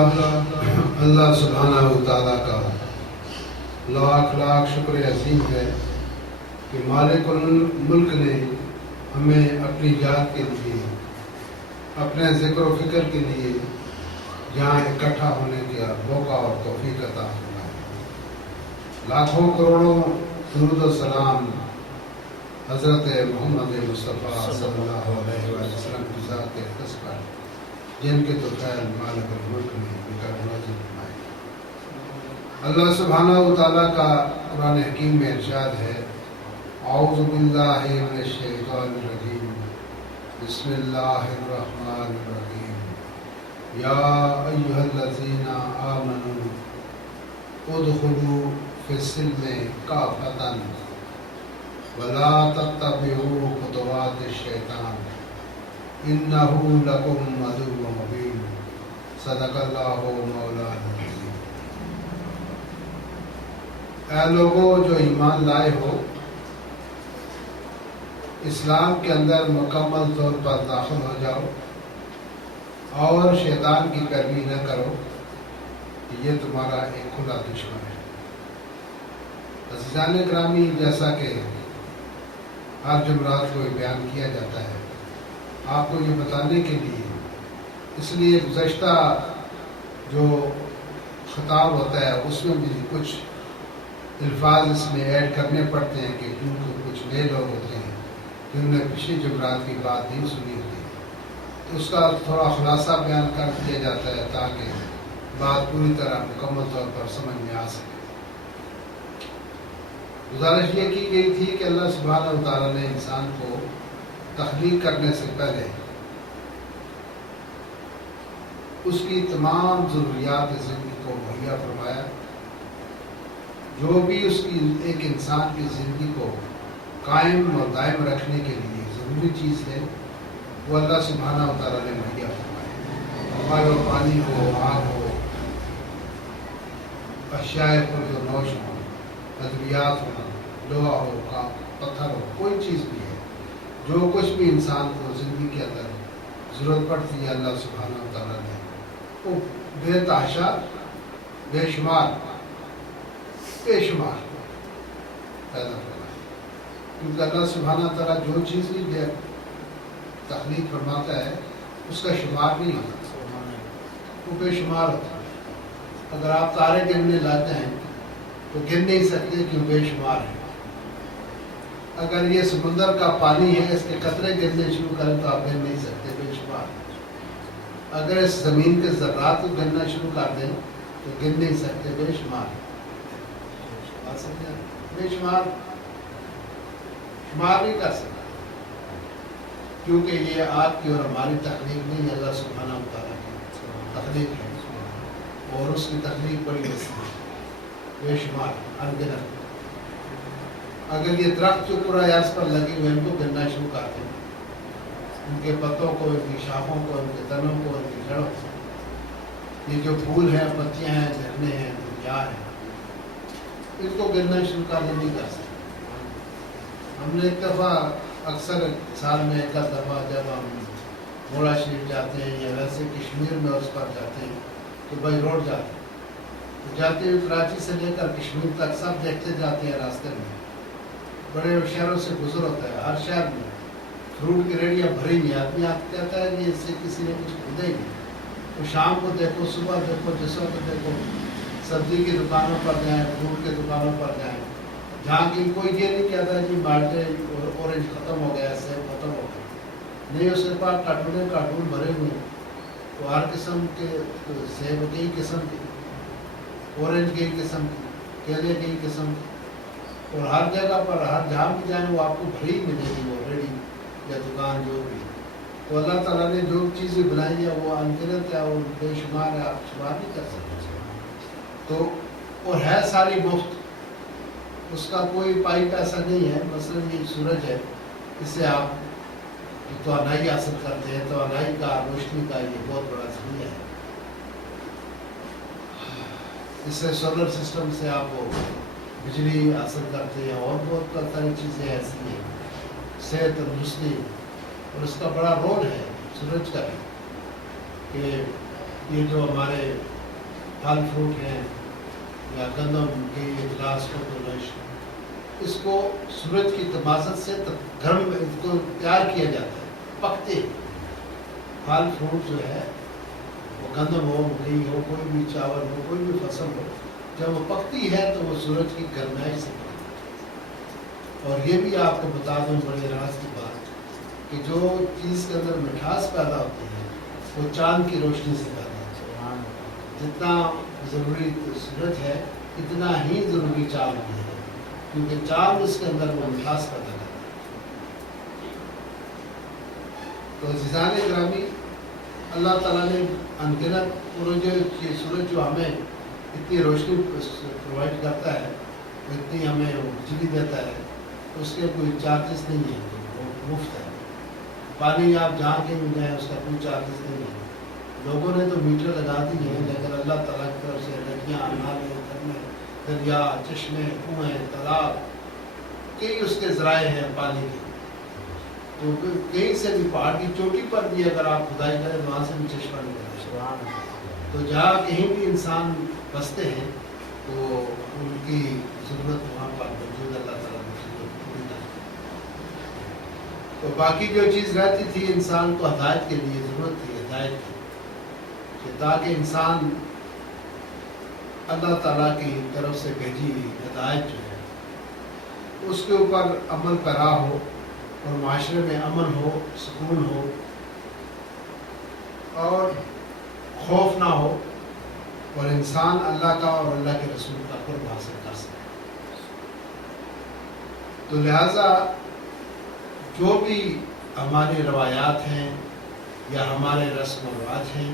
اللہ سبحانہ و تعالیٰ کا لاکھ لاکھ شکر عظیم ہے کہ مالک الملک نے ہمیں اپنی یاد کے لیے، اپنے ذکر و فکر کے لیے یہاں اکٹھا ہونے کا موقع اور توفیق عطا فرمایا۔ لاکھوں کروڑوں درود و سلام حضرت محمد مصطفیٰ صلی اللہ علیہ وسلم کی ذات اقدس پر، جن کے طفیل مالک الملک نے نازل فرمائے۔ اللہ سبحانہ و تعالیٰ کا قرآن حکیم میں ارشاد ہے، اعوذ باللہ من الشیطان الرجیم، بسم اللہ الرحمن الرحیم، یا ایہا الذین آمنوا ادخلوا فی السلم کافۃ ولا تتبعوا خطوات الشیطان انہ لکم عدو مبین، صدق اللہ مولانا العظیم۔ اے لوگوں جو ایمان لائے ہو، اسلام کے اندر مکمل طور پر داخل ہو جاؤ اور شیطان کی پیروی نہ کرو، یہ تمہارا ایک کھلا دشمن ہے۔ عزیزان گرامی، جیسا کہ ہر جمعرات کو بیان کیا جاتا ہے، آپ کو یہ بتانے کے لیے، اس لیے گزشتہ جو خطاب ہوتا ہے اس میں بھی کچھ الفاظ اس میں ایڈ کرنے پڑتے ہیں کہ کیونکہ کچھ نئے لوگ ہوتے ہیں جنہوں نے پچھلی جمعرات کی بات نہیں سنی ہوتی، تو اس کا تھوڑا خلاصہ بیان کر دیا جاتا ہے تاکہ بات پوری طرح مکمل طور پر سمجھ میں آ سکے۔ گزارش یہ کی گئی تھی کہ اللہ سبحانہ و تعالیٰ نے انسان کو تخلیق کرنے سے پہلے اس کی تمام ضروریات زندگی کو مہیا فرمایا۔ جو بھی اس کی ایک انسان کی زندگی کو قائم اور دائم رکھنے کے لیے ضروری چیز ہے، وہ اللہ سبحانہ و تعالیٰ نے مہیا فرمایا۔ ہوا و پانی ہو، آگ ہو، اشیاء خرد و نوش ہو، ادویات ہو، لوہا ہو، پتھر ہو، کوئی چیز بھی ہے، جو کچھ بھی انسان کو زندگی کے اندر ضرورت پڑتی ہے، اللہ سبحانہ و تعالیٰ نے وہ بے تحاشا، بے شمار پیدا فرمایا۔ کیونکہ اللہ سبحانہ و تعالیٰ جو چیز بھی تخلیق فرماتا ہے اس کا شمار نہیں ہوتا، وہ بے شمار ہوتا ہے۔ اگر آپ تارے گننے لاتے ہیں تو گن نہیں سکتے کیوں بے شمار ہے۔ اگر یہ سمندر کا پانی ہے، اس کے قطرے گرنے شروع کریں تو آپ گن نہیں سکتے، بے شمار۔ اگر اس زمین کے ذرات کو گننا شروع کر دیں تو گن نہیں سکتے، بے شمار۔ بے شمار نہیں کر سکتے، کیونکہ یہ آپ کی اور ہماری تخلیق نہیں، اللہ سبحانہ و تعالیٰ کی تخلیق ہے، اور اس کی تخلیق بڑی وسیع ہے، بے شمار، انگنت۔ اگر یہ درخت جو پورا یاس پر لگے ہوئے ان کو گننا شروع کرتے ہیں، ان کے پتوں کو، ان کی شاخوں کو، ان کے تنوں کو، ان کی جڑوں کو، یہ جو پھول ہیں، پتیاں ہیں، جھرنے ہیں، دریا ہیں، ان کو گننا شروع کرنے نہیں کر سکتے۔ ہم نے ایک دفعہ، اکثر سال میں ایک دفعہ جب ہم موڑا شریف جاتے ہیں یا ویسے کشمیر میں اس پر جاتے ہیں تو بائی روڈ جاتے ہوئے کراچی سے لے کر کشمیر تک سب دیکھتے جاتے ہیں، راستے میں بڑے شہروں سے گزر ہوتا ہے، ہر شہر میں فروٹ کی ریڑیاں بھری ہوئی ہیں، آدمی آپ کہتا ہے کہ اس سے کسی نے کچھ خریدا ہی نہیں۔ تو شام کو دیکھو، صبح دیکھو، جس وقت دیکھو، سبزی کی دکانوں پر جائیں، فروٹ کی دکانوں پر جائیں، جہاں کی کوئی یہ نہیں کہتا جی مالٹے اورنج ختم ہو گیا، سیب ختم ہو گیا، نہیں، اس کے پاس کارٹون بھرے ہوئے ہیں، تو ہر قسم کے سیب کئی قسم کے، اورنج کئی قسم کے، کیلے کئی قسم کے، اور ہر جگہ پر، ہر جہاں بھی جائیں وہ آپ کو بھری ملے گی، وہ ریڑی یا دکان جو بھی۔ تو اللہ تعالیٰ نے جو چیزیں بنائی ہیں وہ انگنت ہے، وہ بے شمار ہے، آپ شمار نہیں کر سکتے۔ تو اور ہے ساری مفت، اس کا کوئی پائی پیسہ نہیں ہے۔ مثلا یہ سورج ہے، اس سے آپ توانائی حاصل کرتے ہیں، توانائی کا، روشنی کا یہ بہت بڑا ذریعہ ہے۔ اس سے سولر سسٹم سے آپ وہ بجلی حاصل کرتے ہیں، اور بہت ساری چیزیں ایسی ہیں، صحت، تندرستی، اور اس کا بڑا رول ہے سورج کا بھی، کہ یہ جو ہمارے پھل فروٹ ہیں یا گندم کے اجلاس کو گلش، اس کو سورج کی تماثت سے گرم اس کو تیار کیا جاتا ہے، پکتے پھل فروٹ جو ہے وہ گندم ہو، مکئی ہو، کوئی بھی چاول ہو، کوئی بھی فصل ہو، جب وہ پکتی ہے تو وہ سورج کی گرمائش سے پکتی ہے۔ اور یہ بھی آپ کو بتا دوں بڑے راز کی بات کہ جو چیز کے اندر مٹھاس پیدا ہوتی ہے وہ چاند کی روشنی سے پیدا ہوتی ہے۔ جتنا ضروری سورج ہے اتنا ہی ضروری چاند بھی ہے، کیونکہ چاند اس کے اندر وہ مٹھاس پیدا کرتا ہے۔ تو عزیزان گرامی، اللہ تعالیٰ نے انگنت یہ سورج جو ہمیں اتنی روشنی پرووائڈ کرتا ہے، اتنی ہمیں بجلی دیتا ہے، اس کے کوئی چارجز نہیں ہیں، وہ مفت ہے۔ پانی آپ جہاں کہیں بھی جائیں اس کا کوئی چارجز نہیں ہے۔ لوگوں نے تو میٹر لگا دی ہیں، لیکن اللہ تعالیٰ کی طرف سے ندیاں، نالے، دریا، چشمے، کنویں، تالاب، کئی اس کے ذرائع ہیں پانی کے۔ تو کہیں سے بھی پہاڑ کی چوٹی پر بھی اگر آپ کھدائی کریں تو وہاں سے بھی چشمہ نکلتا ہے۔ تو جہاں کہیں بھی انسان بستے ہیں تو ان کی ضرورت وہاں پر موجود، اللہ تعالیٰ نے ضرورت پوری کرتی ہے۔ تو باقی جو چیز رہتی تھی انسان کو ہدایت کے لیے ضرورت تھی، ہدایت کی، کہ تاکہ انسان اللہ تعالیٰ کی طرف سے بھیجی ہوئی ہدایت جو ہے اس کے اوپر عمل پیرا ہو اور معاشرے میں امن ہو، سکون ہو اور خوف نہ ہو، اور انسان اللہ کا اور اللہ کے رسول کا قرب حاصل کر سکے۔ تو لہٰذا جو بھی ہماری روایات ہیں یا ہمارے رسم و رواج ہیں،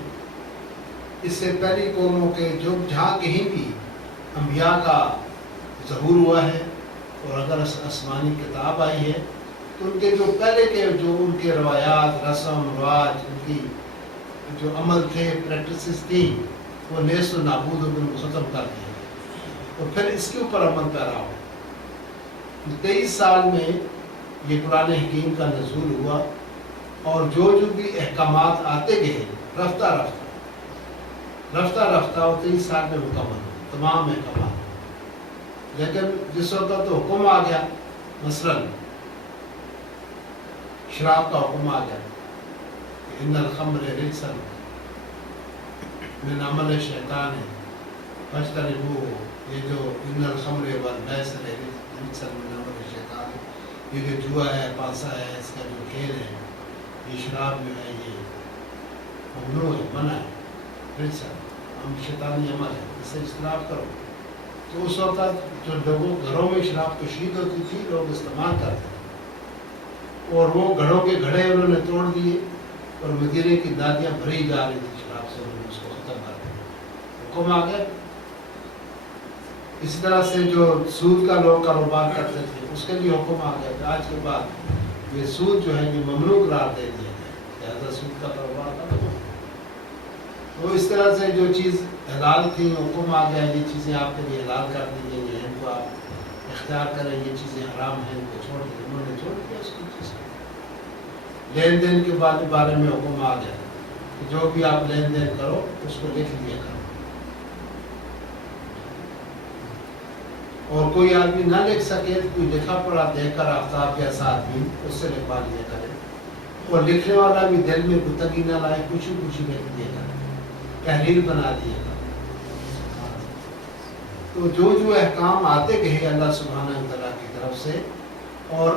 اس سے پہلی قوموں کے جو جہاں کہیں بھی انبیاء کا ظہور ہوا ہے اور اگر آسمانی کتاب آئی ہے تو ان کے جو پہلے کے جو ان کے روایات، رسم رواج، ان کی جو عمل تھے، پریکٹسز تھیں، وہ نیست و نابود ہو کر ختم کر دیا اور پھر اس کے اوپر عمل پیرا ہو۔ 23 سال میں یہ قرآن حکیم کا نزول ہوا اور جو بھی احکامات آتے گئے رفتہ رفتہ وہ 23 سال میں مکمل ہو تمام احکامات۔ لیکن جس وقت تو حکم آ گیا، مثلاً شراب کا حکم آ گیا، ان الخمر رجس من عمل شیطان ہے فاجتنبوہ، یہ جو ان الخمر والمیسر رجس من عمل شیطان ہے، یہ جو جوا ہے، پانسا ہے، اس کا جو کھیل ہے، یہ شراب جو ہے یہ ممنوع ہے، منع ہے، رجس ہم شیطانی عمل ہے، اس سے اجتناب کرو۔ تو اس وقت جو لوگوں گھروں میں شراب کشید ہوتی تھی لوگ استعمال کرتے تھے، اور وہ گھڑوں کے گھڑے انہوں نے توڑ دیے اور مدینے کی نادیاں بھری جا رہی تھی شراب سے، انہوں نے اس کو ختم کر دیا، حکم آ گیا۔ اسی طرح سے جو سود کا لوگ کاروبار کرتے تھے اس کے لیے حکم آ گیا کہ آج کے بعد یہ سود جو ہے یہ ممنوع قرار دے دیا گیا، لہٰذا سود کا کاروبار ختم ہو۔ تو اس طرح سے جو چیز حلال تھی حکم آ گیا، یہ چیزیں آپ کے لیے حلال کر دی گئی ہیں، ان کو آپ اختیار کریں، یہ چیزیں حرام ہیں، ان کو چھوڑ دیں، انہوں نے چھوڑ دیا اس کی چیز کو۔ لین دین کے بارے میں حکم آ گیا کہ جو بھی آپ لین دین کرو اس کو لکھ لیا کرو، اور کوئی آدمی نہ لکھ سکے تو کوئی لکھا پڑا دے کر آفتاب جیسا آدمی اس سے لکھوا لیا کرے، اور لکھنے والا بھی دل میں گتگی نہ لائے، کچھ لکھ دیا کرے، تحریر بنا دیا کرے۔ تو جو احکام آتے گئے اللہ سبحانہ وتعالیٰ کی طرف سے، اور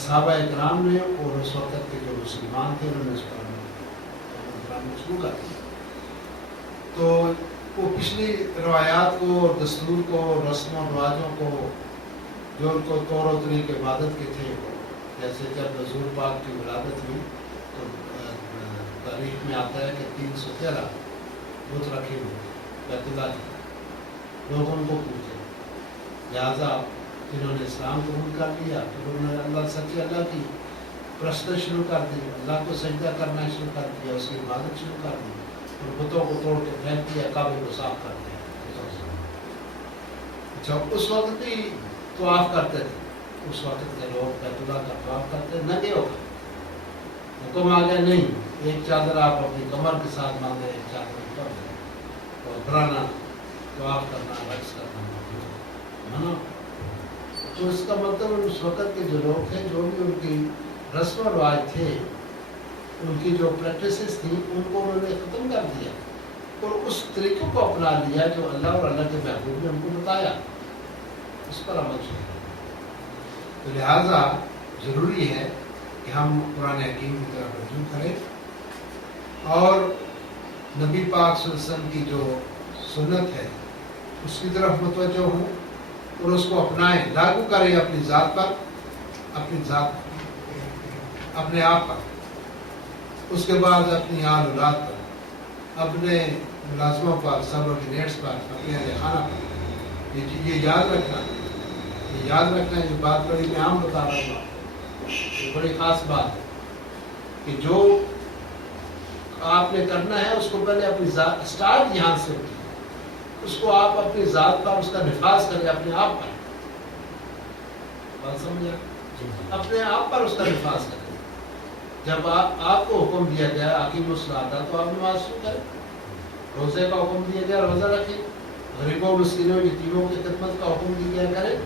صحابہ اکرام نے اور اس وقت کے جو مسلمان تھے انہوں نے اس پر شروع کر دیا۔ تو وہ پچھلی روایات کو اور دستور کو، رسم و رواجوں کو، جو ان کو طور و طریق عبادت کے تھے، جیسے جب حضور پاک کی ولادت ہوئی تو تاریخ میں آتا ہے کہ 313 بت رکھے ہوئے بیت اللہ کی، لوگ ان کو پوچھے، لہٰذا جنہوں نے اسلام قبول کر لیا پھر انہوں نے اللہ سچے اللہ کی پرستش شروع کر دی، اللہ کو سجدہ کرنا شروع کر دیا، اس کی عبادت شروع کر دی، اور بتوں کو توڑ کے پھینک دیا، کعبے کو صاف کر دیا۔ اچھا، اس وقت بھی طواف کرتے تھے، اس وقت کے لوگ بیت اللہ کا طواف کرتے ننگے ہو کر، حکم آ گیا نہیں ایک چادر آپ اپنی کمر کے ساتھ باندھیں ایک چادر اوپر اور پرانا طواف کرنا رقص کرنا منع. تو اس کا مطلب اس وقت کے جو لوگ تھے جو بھی ان کی رسم و رواج تھے ان کی جو پریکٹسز تھیں ان کو انہوں نے ختم کر دیا اور اس طریقے کو اپنا لیا جو اللہ اور اللہ کے محبوب نے ان کو بتایا اس پر عمل شروع. تو لہٰذا ضروری ہے کہ ہم قرآن حکیم کی طرف رجوع کریں اور نبی پاک صلی اللہ علیہ وسلم کی جو سنت ہے اس کی طرف متوجہ ہوں اور اس کو اپنائیں لاگو کریں اپنی ذات پر اپنے آپ پر اس کے بعد اپنی آل اولاد پر اپنے ملازموں پر سبارڈینیٹس پر اپنے اہل خانہ پر. یہ یاد رکھنا یہ بات بڑی میں عام بتا رہا ہوں یہ بڑی خاص بات ہے کہ جو آپ نے کرنا ہے اس کو پہلے اپنی ذات اسٹارٹ یہاں سے ہوتی ہے اس کو آپ اپنی ذات پر اس کا نفاذ کریں اپنے آپ پر. بات سمجھا؟ اپنے آپ پر اس کا نفاذ کریں. جب آپ کو حکم دیا گیا حکیم الصلاۃ تو آپ نماز شروع کریں. روزے کا حکم دیا گیا روزہ رکھیں. غریبوں مسکینوں یتیموں کی خدمت کا حکم دیا گیا کریں.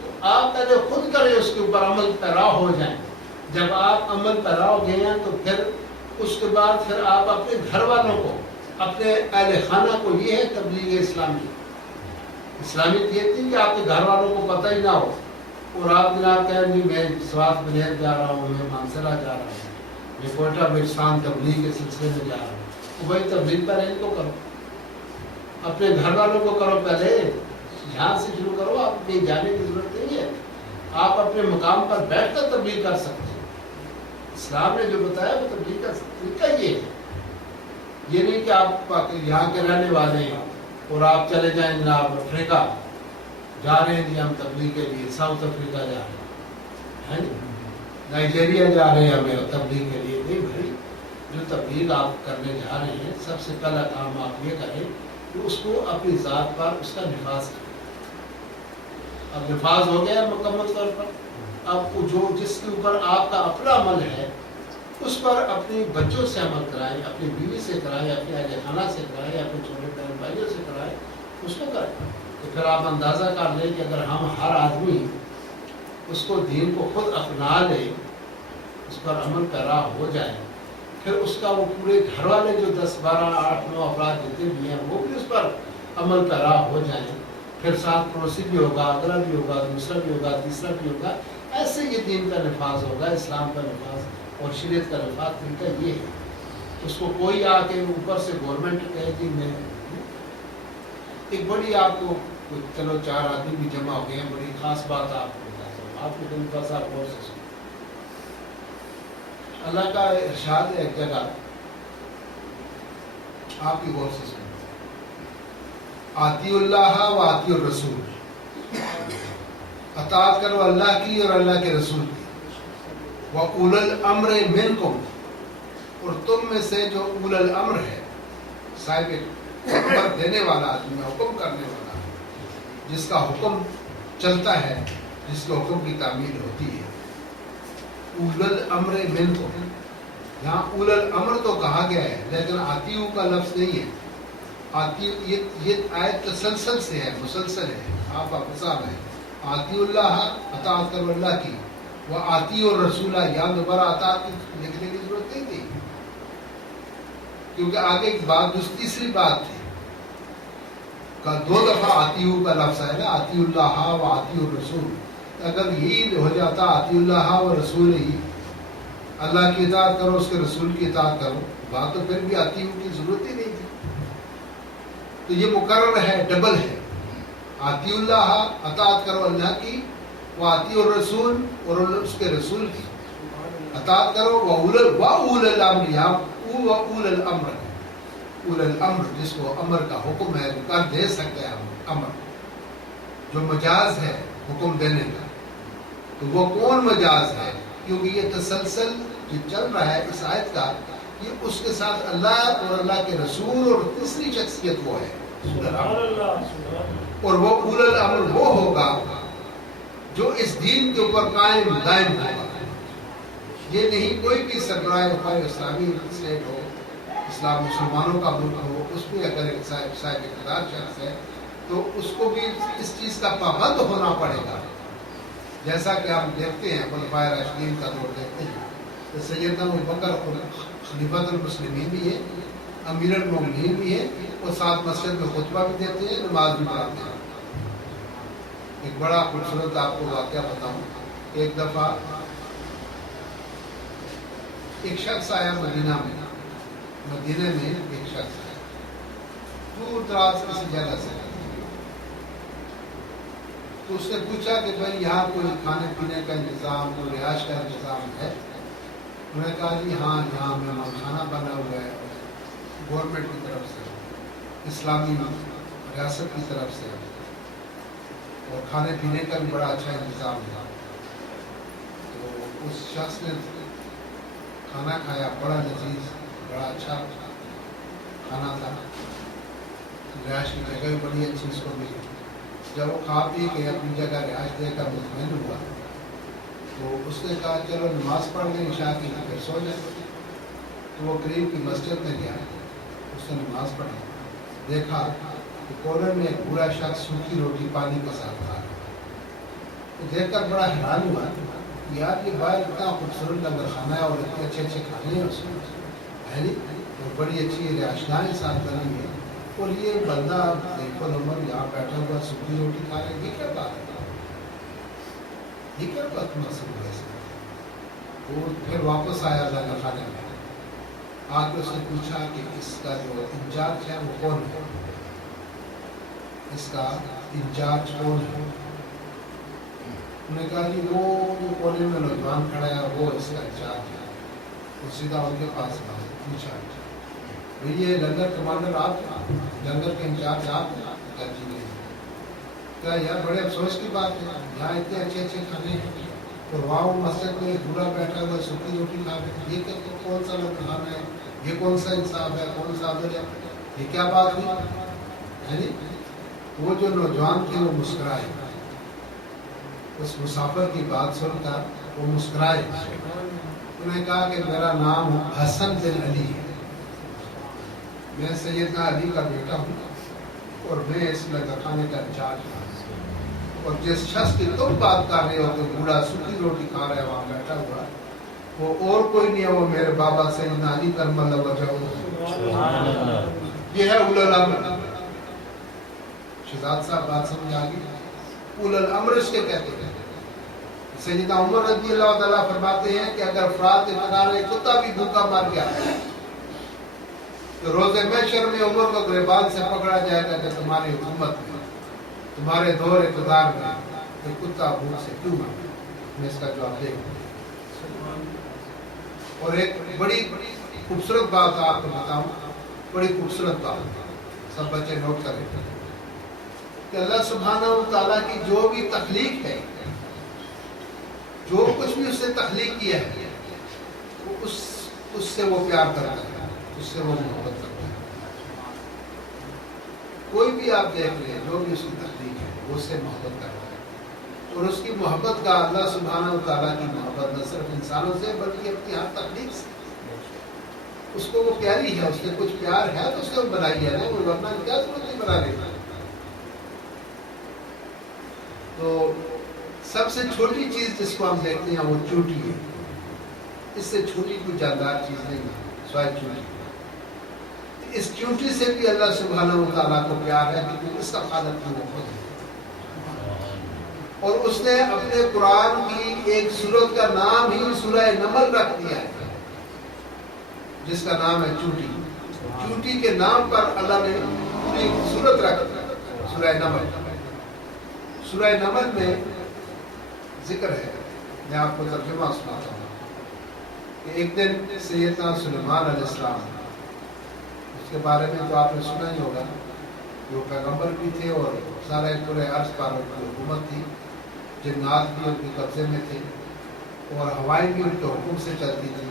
تو آپ پہلے خود کریں اس کے اوپر عمل پیرا ہو جائیں. جب آپ عمل پیرا ہو گئے ہیں تو پھر اس کے بعد پھر آپ اپنے گھر والوں کو اپنے اہل خانہ کو یہ ہے تبلیغ اسلامی. اسلامیت یہ تھی کہ آپ کے گھر والوں کو پتہ ہی نہ ہو اور آپ جناب کہیں جی میں سوات بنیر جا رہا ہوں میں مانسرا جا رہا ہوں میں کوئٹہ بلوچستان تبلیغ کے سلسلے میں جا رہا ہوں. تو بھائی تبلیغ پر ان کو کرو اپنے گھر والوں کو کرو پہلے یہاں سے شروع کرو. آپ کہیں جانے کی ضرورت نہیں ہے. آپ اپنے مقام پر بیٹھ کر تبلیغ کر سکتے ہیں. اسلام نے جو بتایا وہ تبلیغ کا طریقہ یہ ہے. یہ نہیں کہ آپ یہاں کے رہنے والے ہیں اور آپ چلے جائیں جناب افریقہ جا رہے ہیں جی ہم تبلیغ کے لیے ساؤتھ افریقہ جا رہے ہیں نائجیریا جا رہے ہیں ہمیں تبلیغ کے لیے. نہیں بھائی جو تبلیغ آپ کرنے جا رہے ہیں سب سے پہلا کام آپ یہ کریں کہ اس کو اپنی ذات پر اس کا نفاذ کریں. اب نفاذ ہو گیا مکمل طور پر. اب جو جس کے اوپر آپ کا اپنا عمل ہے اس پر اپنے بچوں سے عمل کرائیں اپنی بیوی سے کرائیں اپنے اہل خانہ سے کرائیں اپنے چھوٹے بہن بھائیوں سے کرائیں اس کو کریں. تو پھر آپ اندازہ کر لیں کہ اگر ہم ہر آدمی اس کو دین کو خود اپنا لے اس پر عمل پیرا ہو جائے پھر اس کا وہ پورے گھر والے جو 10 12 8 9 افراد جتنے بھی ہیں وہ بھی اس پر عمل پیرا ہو جائیں پھر ساتھ پڑوسی بھی ہوگا اگلا بھی ہوگا دوسرا بھی ہوگا تیسرا بھی ہوگا. ایسے یہ دین کا نفاذ ہوگا اسلام کا نفاذ اور شریعت کا نفاذ طریقہ یہ ہے. اس کو کوئی آ کے اوپر سے گورنمنٹ کہے کہ میں ایک بڑی آپ کو چلو 4 آدمی بھی جمع ہو گئے ہیں بڑی خاص بات آپ کو بتاتا ہوں آپ کو دن کا صاحب غور سے سنیں. اللہ کا ارشاد ہے ایک جگہ آپ کی غور سے سنیں آتی اللہ و آتی الرسول اطاعت کرو اللہ کی اور اللہ کے رسول کی. وَأُولَى الْأَمْرِ مِنْكُمْ اور تم میں سے جو اول الامر ہے صاحب خبر دینے والا آدمی ہے حکم کرنے والا جس کا حکم چلتا ہے جس کے حکم کی تعمیل ہوتی ہے. اول الامر منکم یہاں اول الامر تو کہا گیا ہے لیکن آتیو کا لفظ نہیں ہے. آتیو یہ آیت تسلسل سے ہے مسلسل ہے آپ آسان ہے. آتی اللہ اطاعت کرو اللہ کی وہ آتی اور رسولہ یہاں دوبارہ اطاعت لکھنے کی ضرورت نہیں تھی کیونکہ آگے ایک بات تیسری بات تھی کا 2 دفعہ آتی کا لفظ ہے نا آتی اللہ و آتی الرسول. اگر یہی ہو جاتا آتی اللہ و رسول ہی اللہ کی اطاعت کرو اس کے رسول کی اطاعت کرو بات تو پھر بھی آتی کی ضرورت ہی نہیں تھی. تو یہ مقرر ہے ڈبل ہے آتی اللہ اطاعت کرو اللہ کی وہ آتی الرسول اور اس کے رسول کی اطاعت کرو وَأُولَى الْأَمْرِ یہاں اول الامر اول الامر جس کو امر کا حکم ہے کر دے سکتے ہیں امر جو مجاز ہے حکم دینے کا تو وہ کون مجاز ہے کیونکہ یہ تسلسل جو چل رہا ہے اس آیت کا یہ اس کے ساتھ اللہ اور اللہ کے رسول اور تیسری شخصیت وہ ہے اور وہ اول الامر وہ ہوگا جو اس دین کے اوپر قائم دائم ہوگا یہ نہیں کوئی بھی سربراہ اسلامی اسٹیٹ ہو، اسلام مسلمانوں کا ملک ہو، اس میں اگر ایک صاحب اقتدار شخص ہے تو اس کو بھی اس چیز کا پابند ہونا پڑے گا. جیسا کہ آپ دیکھتے ہیں خلفائے راشدین کا دور دیکھتے ہیں تو سیدنا ابوبکر خلیفۃ المسلمین بھی ہے، امیر المومنین بھی ہے، اور ساتھ مسجد میں خطبہ بھی دیتے ہیں، نماز بھی پڑھاتے ہیں. ایک بڑا خوبصورت آپ کو واقعہ بتاؤں. ایک دفعہ ایک شخص آیا مدینہ میں ایک شخص آیا دور دراز کسی جگہ سے، تو اس نے پوچھا کہ بھائی یہاں کوئی کھانے پینے کا انتظام، کوئی رہائش کا انتظام ہے؟ انہوں نے کہا جی ہاں، یہاں مہمان خانہ بنا ہوا ہے گورنمنٹ کی طرف سے، اسلامی ریاست کی طرف سے، اور کھانے پینے کا بھی بڑا اچھا انتظام ہے. تو اس شخص نے کھانا کھایا، بڑا لذیذ، بڑا اچھا کھانا تھا، رہائش کی جگہ بھی بڑی اچھی اس کو ملی. جب وہ کھا پی کے اپنی جگہ رہائش دے کر مطمئن ہوا تو اس نے کہا چلو نماز پڑھ لیں عشاء کی، پھر سو جائیں. تو وہ قریب کی مسجد میں گیا، اس نے نماز پڑھی، دیکھا کہ کارنر میں ایک بوڑھا شخص سوکھی روٹی پانی کے ساتھ کھا رہا. تو دیکھ کر بڑا حیران ہوا یار یہ باہر اتنا خوبصورت لنگر خانہ ہے اور اتنے اچھے اچھے کھانے ہیں اس میں، اور بڑی اچھی رہائشگاہیں ساتھ بنی ہے، اور یہ بندہ دیکھو عمر یہاں بیٹھا ہوا سوکھی روٹی کھا رہے، یہ کیا بات ہے، یہ کیا بات محسوس ہے اس میں. اور پھر واپس آیا لنگر خانے میں، آ کے اس نے پوچھا کہ اس کا جو انچارج ہے وہ کون ہے، اس کا انچارج کون ہے؟ انہوں نے کہا جی وہ کونے میں نوجوان کھڑا ہے وہ اس کا انچارج ہے. وہ سیدھا ان کے پاس پوچھا یہ لنگر کمانڈر آپ، لنگر کے انچارج آپ ہیں؟ جی نہیں. کہا یار بڑے افسوس کی بات ہے، یہاں اتنے اچھے اچھے کھانے ہیں اور وہاں مسجد میں بوڑھا بیٹھا ہوا سوکھی روٹی کھا رہے، یہ کون سا لنگر کھانا ہے، یہ کون سا انصاف ہے، کون سا عدل ہے، یہ کیا بات ہوئی؟ وہ جو نوجوان تھے وہ مسکرائے، اس مسافر کی بات سن کر وہ مسکرائے. انہوں نے کہا کہ میرا نام حسن بن علی ہے، میں سیدنا علی کا بیٹا ہوں اور میں اس لنگر خانے کا انچارج ہوں، اور جس شخص کی تم بات کر رہے ہو کہ بوڑھا سوکھی روٹی کھا رہا ہے وہاں بیٹھا ہوا، وہ اور کوئی نہیں ہے، وہ میرے بابا سیدنا علی کرم اللہ وجہہ. یہ ہے اولو الامر. شہزاد صاحب بات سمجھ آ گئی؟ اولو الامر اس کے کہتے ہیں. سیدنا عمر رضی اللہ تعالیٰ فرماتے ہیں کہ اگر فرات کے کنارے کتا بھی بھوکا مار گیا تو روز محشر میں عمر کو گریبان سے پکڑا جائے گا کہ تمہاری حکومت میں، تمہارے دور اقتدار میں یہ کتا بھوک سے کیوں مارا؟ میں اس کا جواب دے گا. اور ایک بڑی خوبصورت بات آپ کو بتاؤں، بڑی خوبصورت بات، سب بچے نوٹ کریں کہ اللہ سبحانہ و تعالیٰ کی جو بھی تخلیق ہے، جو کچھ بھی اس نے تخلیق کیا ہے، اس سے وہ پیار کرتا ہے، اس سے وہ محبت کرتا ہے. کوئی بھی آپ دیکھ لیں جو بھی اس کی تخلیق ہے وہ اس سے محبت کرتا ہے، اور اس کی محبت کا اللہ سبحانہ و تعالیٰ کی محبت نہ صرف انسانوں سے بلکہ اپنی ہر تخلیق سے، اس کو وہ پیاری ہے، اس نے کچھ پیار ہے تو اس نے بنائی ہے نا، وہ ورنہ کیا ضرورت نہیں بنا لیتا. تو سب سے چھوٹی چیز جس کو ہم دیکھتے ہیں وہ چوٹی ہے، اس سے چھوٹی کوئی جاندار چیز نہیں ہے سوائے چوٹی. اس چوٹی سے بھی اللہ سبحانہ و تعالیٰ کو پیار ہے کیونکہ اس کا خالق بھی وہ خود ہے، اور اس نے اپنے قرآن کی ایک سورت کا نام ہی سورہ نمل رکھ دیا ہے جس کا نام ہے چوٹی. چوٹی کے نام پر اللہ نے پوری سورت رکھ دی، سورہ نمل. سورہ نمل میں ذکر ہے، میں آپ کو ترجمہ سناتا ہوں کہ ایک دن سیدنا سلیمان علیہ السلام، اس کے بارے میں تو آپ نے سنا ہی ہوگا، وہ پیغمبر بھی تھے اور سارے پورے عرض پر ان کی حکومت تھی، جنات بھی ان کے قبضے میں تھے اور ہوائیں بھی ان کے حکم سے چلتی تھی،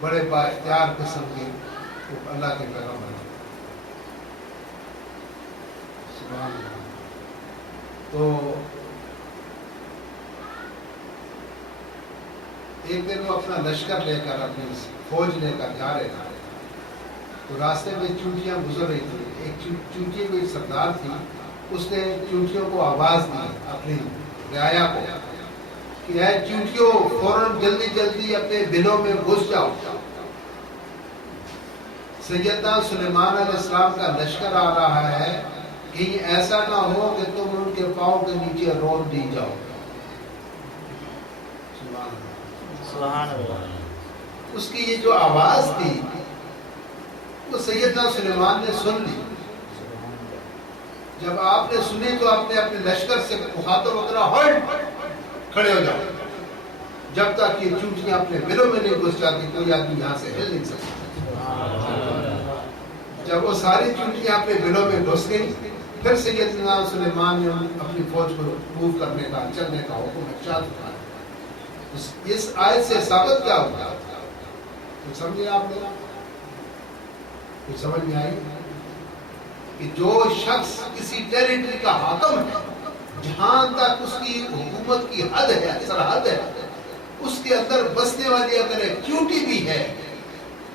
بڑے با اختیار قسم کے اللہ کے پیغمبر. سبحان اللہ. تو ایک دن وہ اپنا لشکر لے کر اپنی فوج لے کر جا رہے تھے، تو راستے میں چونٹیاں گزر رہی تھی. ایک چونٹی کوئی سردار تھی، اس نے چونٹیوں کو آواز دی اپنی رعایا کو کہ اے چونٹیوں فوراً جلدی جلدی اپنے بلوں میں گھس جاؤ. سیدنا سلیمان علیہ السلام کا لشکر آ رہا ہے، کہیں ایسا نہ ہو کہ تم ان کے پاؤں کے نیچے رون دی جاؤ. سبحان اللہ. اس کی یہ جو آواز تھی وہ سیدنا سلیمان نے سن لی. جب آپ نے سنی تو آپ نے اپنے لشکر سے مخاطب اترا، ہٹ کھڑے ہو جاؤ. جب تک یہ چونٹیاں اپنے بلوں میں نہیں گھس جاتی کوئی آدمی یہاں سے ہل نہیں سکتا. جب وہ ساری چونٹیاں اپنے بلوں میں گھس گئی، پھر سیدنا سلیمان نے اپنی فوج کو موو کرنے کا، چلنے کا حکم ارشاد فرمایا. اس آیت سے ثابت کیا ہوگا؟ کچھ سمجھے آپ نے؟ کچھ سمجھ میں آئی کہ جو شخص کسی ٹیریٹری کا حاکم ہے، جہاں تک اس کی حکومت کی حد ہے، سرحد ہے، اس کے اندر بسنے والی اگر ایک چونٹی بھی ہے،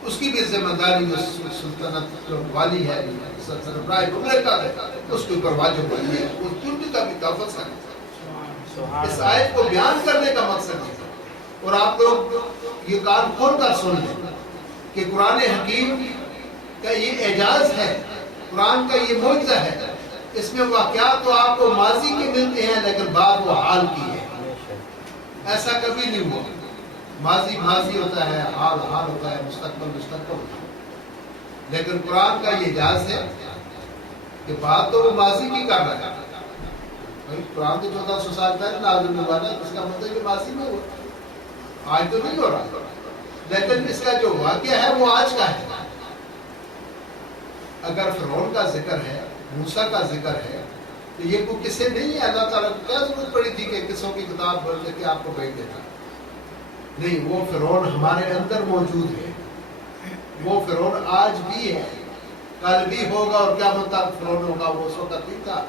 اس کی بھی ذمہ داری اس سلطنت جو والی ہے، سربراہ مملکت ہے، اس کے اوپر واجب بنی ہے. اس چونٹی کا بھی تحفظ کرنا. اس آیت کو بیان کرنے کا مقصد ہے. اور آپ لوگ یہ کان کھول کر سن لیں کہ قرآن حکیم کا یہ اعجاز ہے، قرآن کا یہ معجزہ ہے. اس میں واقعات تو آپ کو ماضی کے ملتے ہیں لیکن بات وہ حال کی ہے. ایسا کبھی نہیں ہوا. ماضی ماضی ہوتا ہے، حال حال ہوتا ہے، مستقبل مستقبل ہوتا ہے. لیکن قرآن کا یہ اعجاز ہے کہ بات تو وہ ماضی کی کر رہا ہے. قرآن تو 1400 سال پہلے نازل ہوا ہے، اس کا مطلب کہ ماضی میں ہوا، آج تو نہیں ہو رہا. لیکن اس کا جو واقعہ ہے وہ آج کا ہے. اگر فرعون کا ذکر ہے، موسیٰ کا ذکر ہے، تو یہ کوئی قصے نہیں ہے. اللہ تعالیٰ کو کیا ضرورت پڑی تھی کہ قصوں کی کتاب بول کے آپ کو بھیج دیتا؟ نہیں، وہ فرعون ہمارے اندر موجود ہے. وہ فرعون آج بھی ہے، کل بھی ہوگا، اور کیا مطلب فرعون ہوگا وہ اس وقت نہیں تھا.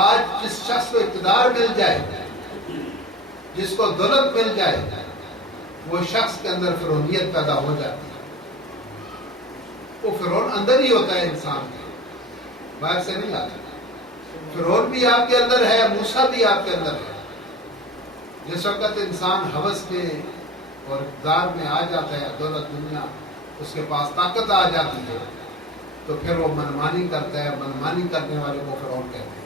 آج جس شخص کو اقتدار مل جائے، جس کو دولت مل جائے، وہ شخص کے اندر فرعونیت پیدا ہو جاتی ہے. وہ فرعون اندر ہی ہوتا ہے انسان کے، باہر سے نہیں آتا. فرعون بھی آپ کے اندر ہے، موسیٰ بھی آپ کے اندر ہے. جس وقت انسان ہوس میں اور اقتدار میں آ جاتا ہے، دولت دنیا اس کے پاس طاقت آ جاتی ہے، تو پھر وہ منمانی کرتا ہے. منمانی کرنے والے کو فرعون کہتے ہیں.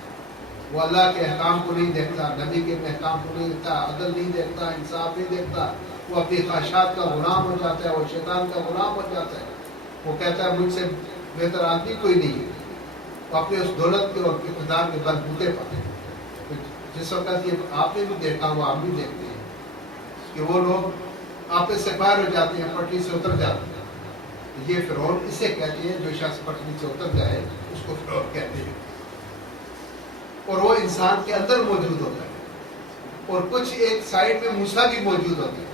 وہ اللہ کے احکام کو نہیں دیکھتا، نبی کے احکام کو نہیں دیکھتا، عدل نہیں دیکھتا، انصاف نہیں دیکھتا. وہ اپنی خواہشات کا غلام ہو جاتا ہے، وہ شیطان کا غلام ہو جاتا ہے. وہ کہتا ہے مجھ سے بہتر آدمی کوئی نہیں ہے. وہ اپنے اس دولت کے اور اقتدار کے بلبوتے پر، جس وقت یہ آپ نے بھی دیکھا وہ ہم بھی دیکھتے ہیں کہ وہ لوگ آپس سے باہر ہو جاتے ہیں، پٹری سے اتر جاتے ہیں. یہ فرعون اسے کہتے ہیں، جو شخص پٹری سے اتر جائے اس کو فرعون کہتے ہیں. اور وہ انسان کے اندر موجود ہوتا ہے. اور کچھ ایک سائڈ میں موسیٰ بھی موجود ہوتا ہے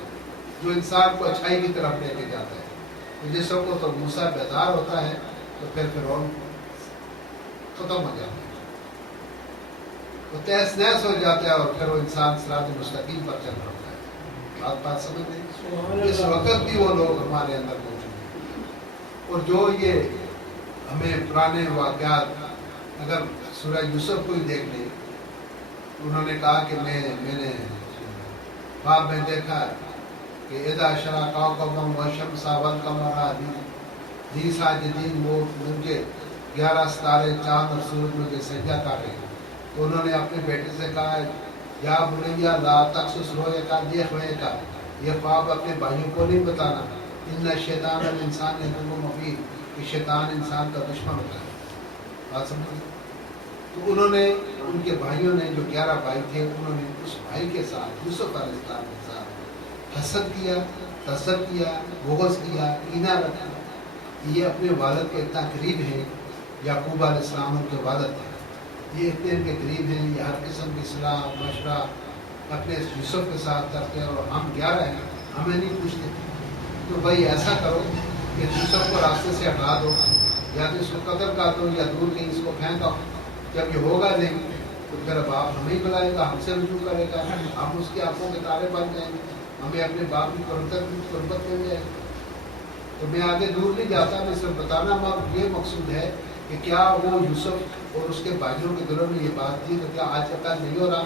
جو انسان کو اچھائی کی طرف لے کے جاتا ہے. تو جس وقت تو موسیٰ بیدار ہوتا ہے تو پھر فرعون ختم ہو جاتا ہے، وہ تہس نہس ہو جاتا ہے، اور پھر وہ انسان صراط مستقیم پر چل رہا ہے. بات سمجھ لیں. اس وقت بھی وہ لوگ ہمارے اندر موجود ہیں. اور جو یہ ہمیں پرانے واقعات، اگر سورہ یوسف کو ہی دیکھ لیں، انہوں نے کہا کہ میں نے خواب میں دیکھا کہ اذا اشرق کوكب والشمس والقمر لی ساجدین، وہ مجھے 11 ستارے، چاند اور سورج مجھے سجدہ کر رہے ہیں. تو انہوں نے اپنے بیٹے سے کہا یا بنیا لا تقصص رؤیاک لاخویک، یہ خواب اپنے بھائیوں کو نہیں بتانا. ان الشیطان الانسان عدو مبین، کہ شیطان انسان کا دشمن ہوتا ہے. بات سمجھ. تو انہوں نے، ان کے بھائیوں نے، جو 11 بھائی تھے، انہوں نے اس بھائی کے ساتھ، یوسف علیہ السلام کے ساتھ حسد کیا، حسد کیا، بغض کیا، کینہ رکھا. یہ اپنے والد کے اتنا قریب ہیں. یعقوب علیہ السلام ان کے والد تھے، یہ اتنے ان کے قریب ہیں. یہ ہر قسم کی صلاح مشورہ اپنے یوسف کے ساتھ کرتے ہیں. اور ہم 11 ہیں، ہمیں نہیں پوچھتے. تو بھائی ایسا کرو کہ یوسف کو راستے سے ہٹا دو، یا تو اس کو قتل کر دو، یا دور کہیں اس کو پھینکا. جب یہ ہوگا نہیں تو پھر اب آپ ہمیں ہی بلائے گا، ہم سے رجوع کرے گا، ہم اس کی آنکھوں کے تارے بن جائیں گے. ہمیں اپنے باپ کی قربت مل جائے. تو میں آگے دور نہیں جاتا, میں صرف بتانا یہ مقصود ہے کہ کیا وہ یوسف اور اس کے بھائیوں کے دلوں میں یہ بات تھی, تو کیا آج تک نہیں ہو رہا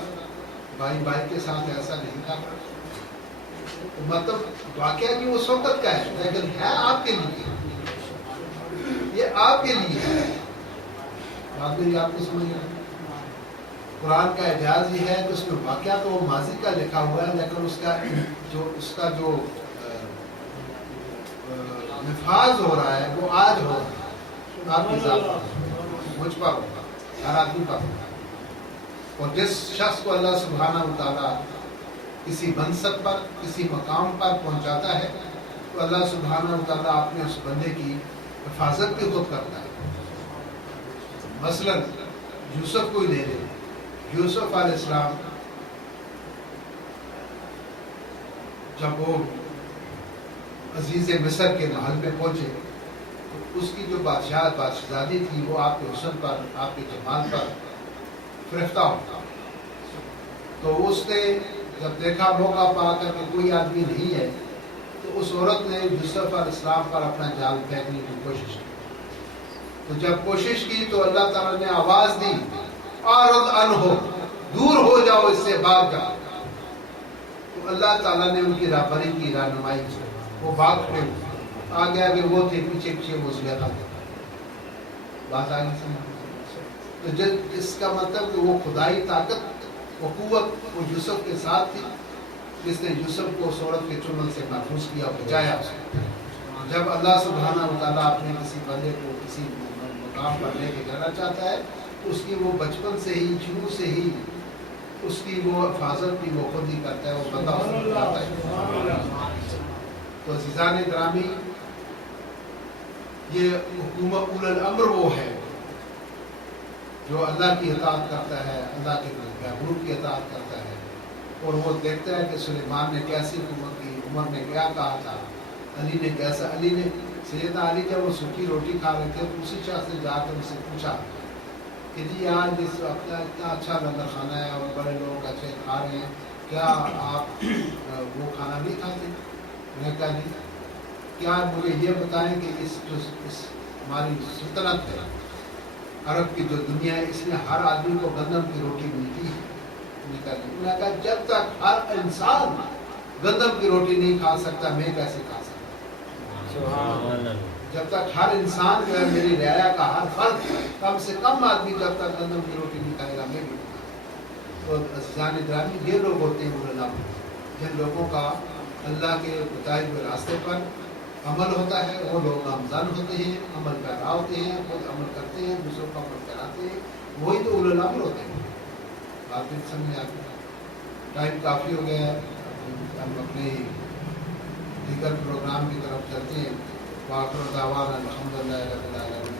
بھائی بھائی کے ساتھ ایسا نہیں کر رہا. مطلب واقعہ بھی اس وقت کا ہے لیکن ہے آپ کے لیے, یہ آپ کے لیے ہے. بات میری آپ کو سمجھ رہے ہیں. قرآن کا اعجاز یہ ہے کہ اس میں واقعہ تو وہ ماضی کا لکھا ہوا ہے لیکن اس کا جو نفاذ ہو رہا ہے وہ آج ہو رہا ہے. آپ کی ذات پر, مجھ پر ہوگا, ہر آدمی پر ہوگا. اور جس شخص کو اللہ سبحانہ و تعالیٰ کسی منصب پر کسی مقام پر پہنچاتا ہے تو اللہ سبحانہ و تعالیٰ اپنے اس بندے کی حفاظت بھی خود کرتا ہے. مثلا یوسف کو ہی لے لیں. یوسف علیہ السلام جب وہ عزیز مصر کے محل میں پہنچے تو اس کی جو بادشاہزادی تھی وہ آپ کے حسن پر, آپ کے جمال پر فرفتہ ہوتا. تو اس نے جب دیکھا موقع پا کر کے کوئی آدمی نہیں ہے تو اس عورت نے یوسف علیہ السلام پر اپنا جال پھینکنے کی کوشش کی. تو جب کوشش کی تو اللہ تعالیٰ نے آواز دی, اعرض عنہ, دور ہو جاؤ, اس سے بھاگ جاؤ. تو اللہ تعالیٰ نے ان کی رہبری کی, رہنمائی کی. وہ بھاگ پہ آگے آگے وہ تھے, پیچھے پیچھے وہ زلیخا تھے. بات آگے سمجھ. تو اس کا مطلب کہ وہ خدائی طاقت وہ قوت وہ یوسف کے ساتھ تھی جس نے یوسف کو اس عورت کے چنگل سے محفوظ کیا, بچایا اس کو. جب اللہ سبحانہ و تعالیٰ اپنے کسی بندے کو کسی مقام پر لے کے جانا چاہتا ہے تو اس کی وہ بچپن سے ہی, شروع سے ہی اس کی وہ حفاظت بھی وہ خود ہی کرتا ہے, وہ بندہ خود کرتا ہے. تو عزیزان گرامی, یہ حکومت اول الامر وہ ہے جو اللہ کی اطاعت کرتا ہے, اللہ کے محبوب کی اطاعت کرتا ہے. اور وہ دیکھتا ہے کہ سلیمان نے کیسی حکومت کی, عمر نے کیا کہا تھا, علی نے کیسا. علی نے سیدنا علی جب وہ سوکھی روٹی کھا رہے تھے تو اسی شخص نے جا کر ان سے پوچھا کہ جی آج اس وقت اتنا اچھا لنگر کھانا ہے اور بڑے لوگ اچھے کھا رہے ہیں, کیا آپ وہ کھانا نہیں کھاتے؟ میں کہا نہیں. کیا مجھے یہ بتائیں کہ اس ہماری سلطنت ہے عرب کی جو دنیا ہے, اس میں ہر آدمی کو گندم کی روٹی ملتی ہے؟ میں کہا جب تک ہر انسان گندم کی روٹی نہیں کھا سکتا میں کیسے کھا سکتا؟ جب تک ہر انسان جو ہے میری رعایا کا ہر فرد کم سے کم آدمی جب تک گندم کی روٹی نہیں کھائے گا میں بھی. تو عزیزان گرامی, یہ لوگ ہوتے ہیں علماء, جن لوگوں کا اللہ کے بتائے ہوئے راستے پر عمل ہوتا ہے. وہ لوگ نامزد ہوتے ہیں, عمل پیرا ہوتے ہیں, خود عمل کرتے ہیں, دوسروں کو عمل کراتے ہیں. وہی تو اولو الامر ہوتے ہیں. بات بھی سمجھ آتی ہے. ٹائم کافی ہو گیا ہے, ہم اپنے دیگر پروگرام کی طرف چلتے ہیں. وآخر دعوانا الحمدللہ رب العالمین.